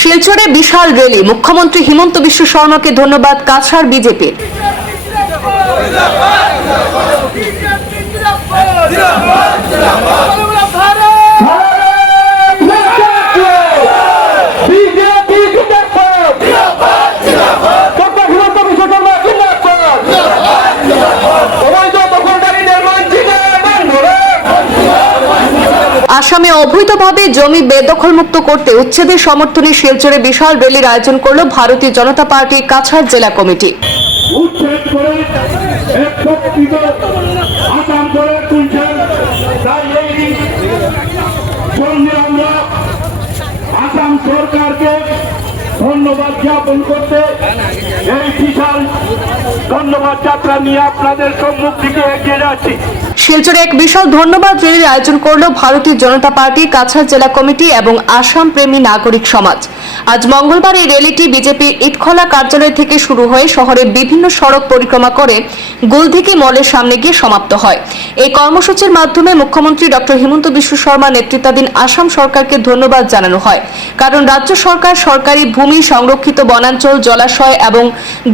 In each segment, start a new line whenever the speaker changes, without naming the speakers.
শিলচরে বিশাল rally. মুখ্যমন্ত্রী হিমন্ত বিশ্ব শর্মাকে ধন্যবাদ কাছাড় বিজেপির। আসামে অবৈধভাবে জমি বেদখলমুক্ত করতে উচ্ছেদের সমর্থনে শিলচরে বিশাল র্যালির আয়োজন করল ভারতীয় জনতা পার্টির কাছাড় জেলা কমিটি।
ধন্যবাদ ধন্যবাদ যাত্রা নিয়ে আপনাদের সম্মুখ দিকে এগিয়ে যাচ্ছি।
শিলচরে এক বিশাল ধন্যবাদ র্যালির আয়োজন করল ভারতীয় জনতা পার্টি, কাছাড় জেলা কমিটি এবং আসাম প্রেমী নাগরিক সমাজ। আজ মঙ্গলবার এই র্যালিটি বিজেপির ইটখলা কার্যালয় থেকে শুরু হয়ে শহরের বিভিন্ন সড়ক পরিক্রমা করে গুলদিঘি মলের সামনে গিয়ে সমাপ্ত হয়। এই কর্মসূচির মাধ্যমে মুখ্যমন্ত্রী ডক্টর হিমন্ত বিশ্ব শর্মা নেতৃত্বাধীন আসাম সরকারকে ধন্যবাদ জানানো হয়। কারণ রাজ্য সরকার সরকারি ভূমি সংরক্ষিত বনাঞ্চল, জলাশয় এবং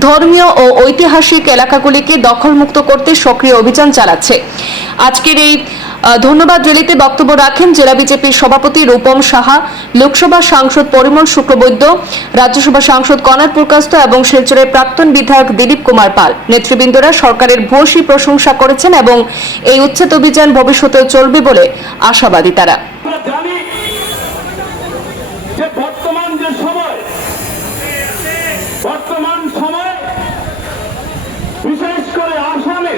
ধর্মীয় ও ঐতিহাসিক এলাকাগুলিকে দখলমুক্ত করতে সক্রিয় অভিযান চালাচ্ছে। আজকের এই ধন্যবাদ রেলিতে বক্তব্য রাখেন জেলা বিজেপির সভাপতি রূপম সাহা, লোকসভা সাংসদ পরিমল শুক্রবৈদ্য রাজ্যসভা সাংসদ কনার প্রকাস্ত এবং শিলচরের প্রাক্তন বিধায়ক দিলীপ কুমার পাল। নেতৃবৃন্দরা সরকারের ভূয়সী প্রশংসা করেছেন এবং এই উচ্ছেদ অভিযান ভবিষ্যতেও চলবে বলে আশাবাদী তারা
আমরা জানি যে বর্তমান যে সময় বর্তমান সময় বিশেষ করে আসামে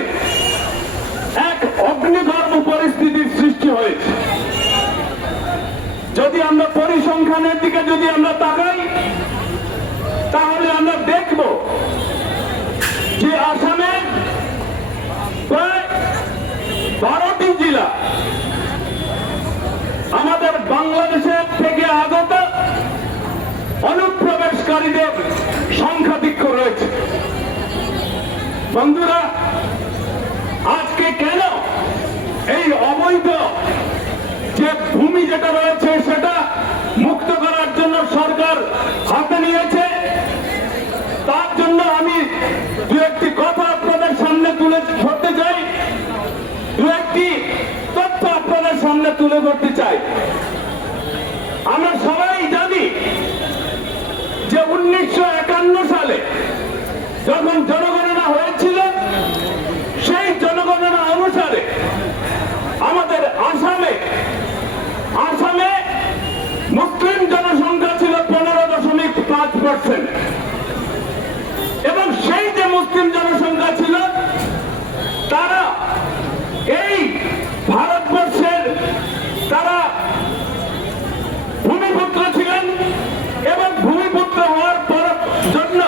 এক অগ্নিগর্ভ পরিস্থিতির সৃষ্টি হয়েছে যদি আমরা পরিসংখ্যানের দিকে যদি আমরা তাকাই, তাহলে আমরা দেখব যে আসামে বারোটি জেলা আমাদের বাংলাদেশের থেকে আগত অনুপ্রবেশকারীদের সংখ্যাধিক্য রয়েছে। বন্ধুরা, আজকে কেন এই অবৈধ যে ভূমি যেটা রয়েছে সেটা মুক্ত করার জন্য সরকার হাতে নিয়েছে। তার জন্য আমি দু একটি কথা আপনাদের সামনে তুলে ধরতে চাই। দু একটি তথ্য আপনাদের সামনে তুলে ধরতে চাই। আমরা সবাই জানি যে উনিশশো একান্ন সালে যখন জনগণনা হয়েছিল সেই জনগণনা অনুসারে আমাদের আসামে আসামে মুসলিম জনসংখ্যা ছিল পনেরো দশমিক পাঁচ পার্সেন্ট এবং সেই যে মুসলিম জনসংখ্যা ছিল তারা এই ভারতবর্ষের তারা ভূমিপুত্র ছিলেন এবং ভূমিপুত্র হওয়ার পর জন্য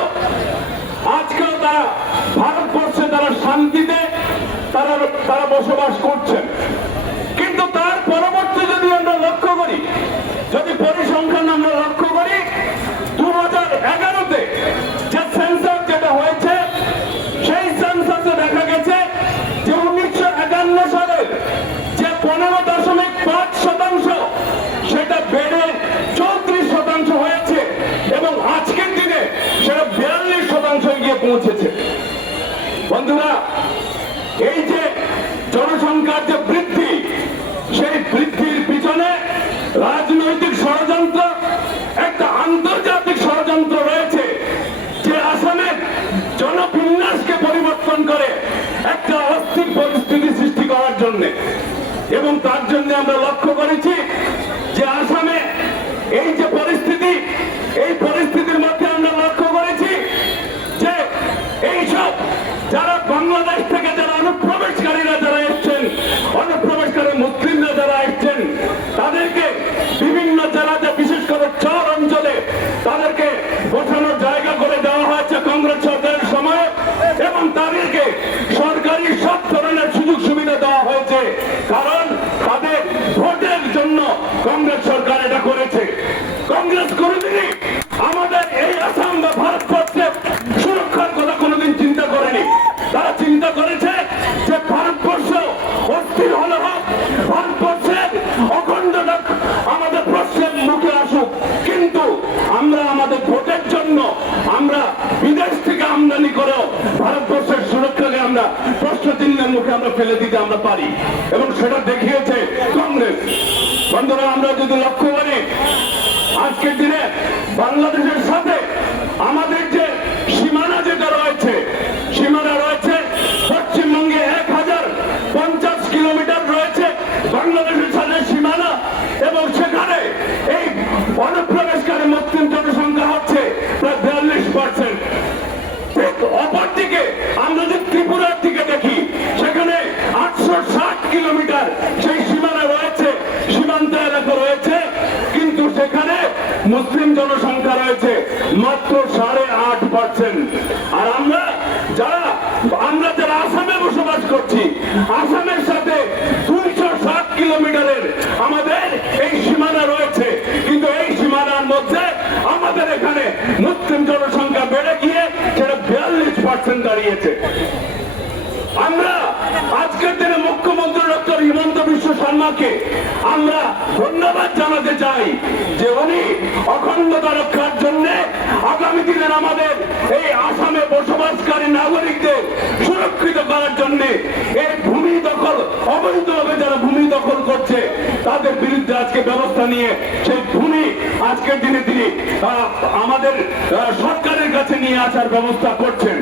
আজকেও তারা ভারতবর্ষে তারা শান্তিতে তারা তারা বসবাস করছেন। কিন্তু তার পরবর্তী যদি আমরা লক্ষ্য করি, যদি পরিসংখ্যান আমরা লক্ষ্য করি দু হাজার এগারোতে যে সেন্সাস যেটা হয়েছে, সেই সেন্সাসে দেখা গেছে যে উনিশশো একান্ন সালের যে পনেরো দশমিক পাঁচ শতাংশ, সেটা বেড়ে চৌত্রিশ শতাংশ হয়েছে এবং আজকের দিনে সেটা বিয়াল্লিশ শতাংশ গিয়ে পৌঁছেছে। রাজনৈতিক ষড়যন্ত্র, একটা আন্তর্জাতিক ষড়যন্ত্র রয়েছে, যে আসামের জনবিন্যাসকে পরিবর্তন করে একটা অস্থির পরিস্থিতি সৃষ্টি করার জন্য। এবং তার জন্য আমরা লক্ষ্য করেছি যে আসামে এই যে পরিস্থিতি, এই পরিস্থিতির মধ্যে আমরা লক্ষ্য করেছি যে এইসব যারা বাংলাদেশ ফেলে দিতে আমরা পারি। এবং সেটা দেখিয়েছে কংগ্রেস। বন্ধুরা, আমরা যদি লক্ষ্য করি, আজকের দিনে বাংলাদেশের সাথে আমাদের যে সীমানা যেটা রয়েছে, সীমানা রয়েছে রয়েছে মাত্র সাড়ে আট পার্সেন্ট আর আমরা যারা আমরা যারা আসামে বসবাস করছি, আসামের সাথে দুইশো ষাট কিলোমিটারের আমাদের এই সীমানা রয়েছে। কিন্তু এই সীমানার মধ্যে আমাদের এখানে মুসলিম জনসংখ্যা বেড়ে গিয়ে সেটা বিয়াল্লিশ পার্সেন্ট দাঁড়িয়েছে আমরা আজকের দিনে মুখ্যমন্ত্রী ডক্টর হিমন্ত বিশ্ব শর্মাকে আমরা ধন্যবাদ জানাতে চাই যে উনি অখণ্ডতা রক্ষার জন্য আগামী দিনের আমাদের এই আসামে বসবাসকারী নাগরিকদের সুরক্ষিত করার জন্য এই ভূমি দখল, অবৈধভাবে যারা ভূমি দখল করছে, তাদের বিরুদ্ধে আজকে ব্যবস্থা নিয়ে সেই ভূমি আজকের দিনে তিনি আমাদের সরকারের কাছে নিয়ে আসার ব্যবস্থা করছেন।